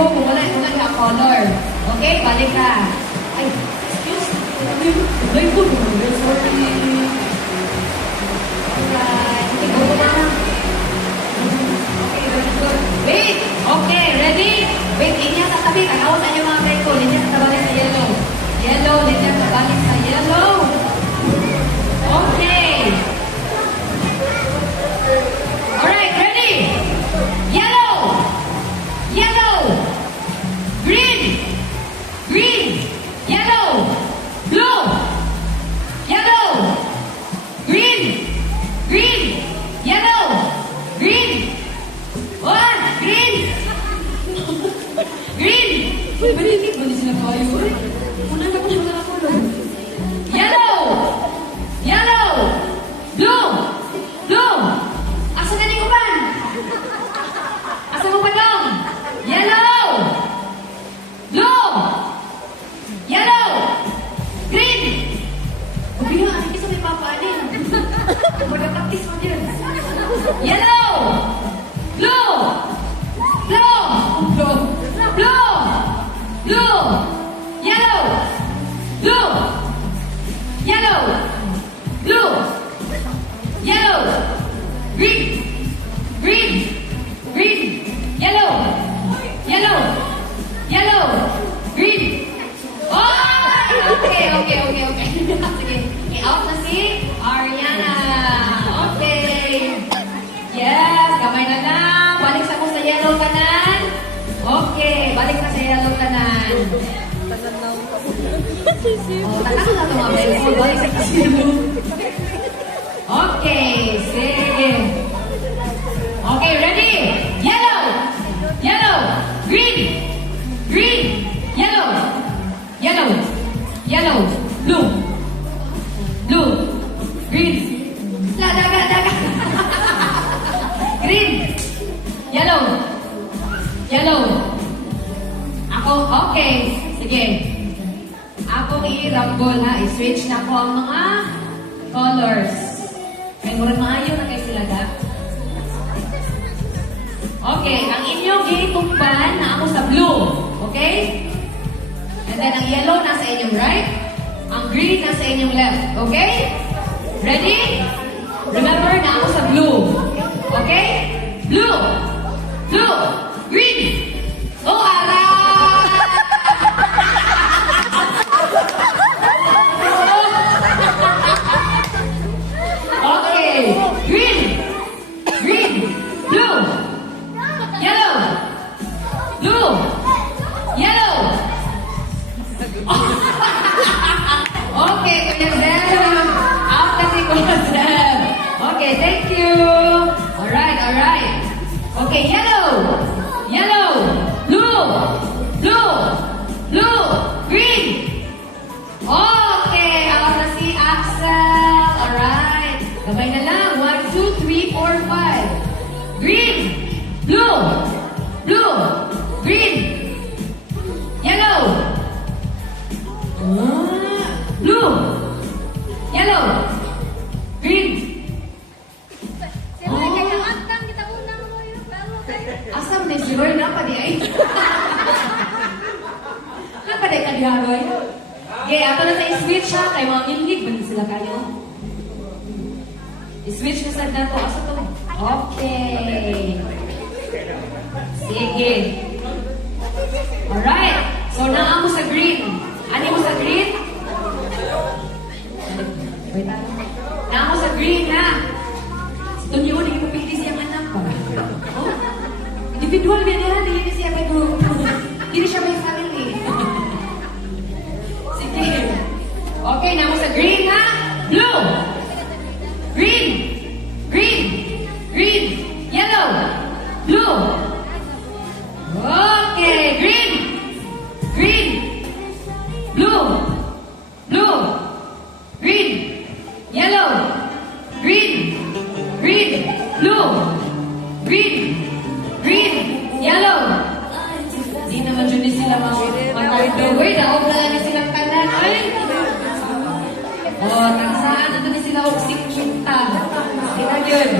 blue kung wala ito nga color. Okay, balik ka. Ay, excuse me. Sorry. Alright. Okay, go na. Okay, very good. Wait. Okay, ready? Wait, linya sa tabi. Kakaw sa inyo mga friend ko. Linya sa tabalik sa yellow. Yellow, linya sa tabalik sa yellow. Okay. Alright, ready? Yellow. Yellow. Green. Green. Yellow. Blue. Yellow. Green. Green. Yellow. Green. One. Green. Green. Balik ba sila kayo? Una na ko na ako. Yellow. Yellow. Blue. Blue. Asa na ni uban? Asa mo pa dong? Yellow. Blue. Yellow. Green. Huwag nga, hindi sa may papaanin. Magkakapis mo dyan. Yellow. Blue. Blue. Blue. Blue. Blue. Yellow. Blue. Yellow. Blue. Yellow. Green. Green. Green. Yellow. Yellow. Yellow. Green. Oh! Okay. Sige. I-out na si Ariana. Okay. Yes, kamay na lang. Balik sa ko sa yellow kanan. Okay, balik na sa yellow kanan. Oh, takas na mga bebo. Balik sa yellow. Okay, sige. Okay, ready? Yellow. Yellow. Green. Green. Yellow. Yellow. Yellow. Blue. Blue. Green. Daga. Green. Yellow. Yellow. Ako, okay. Sige. Ako i-rumble ha. I-switch na ko ang mga colors. Kaya murang maayo na kayo sila ga. Okay. Ang inyong gitumban na ako sa blue. Okay? And then ang yellow nasa inyong right. Ang green nasa inyong left. Okay? Ready? Remember na ako sa blue. Okay? Blue. Blue. Green. Oh, ara! Okay. Green. Green. Blue. Yellow. Blue. Yellow. Okay, Kuya Zem. Out na si Kuya Zem. Okay, thank you. Alright. Okay, yellow. Yellow. Blue. Blue. Blue. Green. Okay, out na si Axel. Alright. Gabay na lang. 1, 2, 3, 4, 5. Green. Blue. Blue. Green. Yellow. Blue. Yellow. Green. Asam ni si Roy na pa di ay. Napa di ka diha Roy? Okay, ako na sa switch ha. Kay mga inhig, balik sila kayo. I-switch na sa dato. Asa to? Okay. Sige. Alright. So, naa mo sa green. Ano mo sa green? Wait, naa mo sa green, ha? Ito niyo, hindi mo pili siyang anak pa. Oh? Individual din nila, hindi siya may group. Hindi siya may family. Sige. Okay, naa mo sa green, ha? Blue. Green. Green. Green. Yellow. Blue. Okay, green. Green. Blue. Blue. Green. Yellow. Green. Green. Blue. Green. Green. Yellow. Hindi naman dyan din sila mag-word. Naog na lang silang kanan. Ay! O, tansaan na doon sila og 50. Sila yun.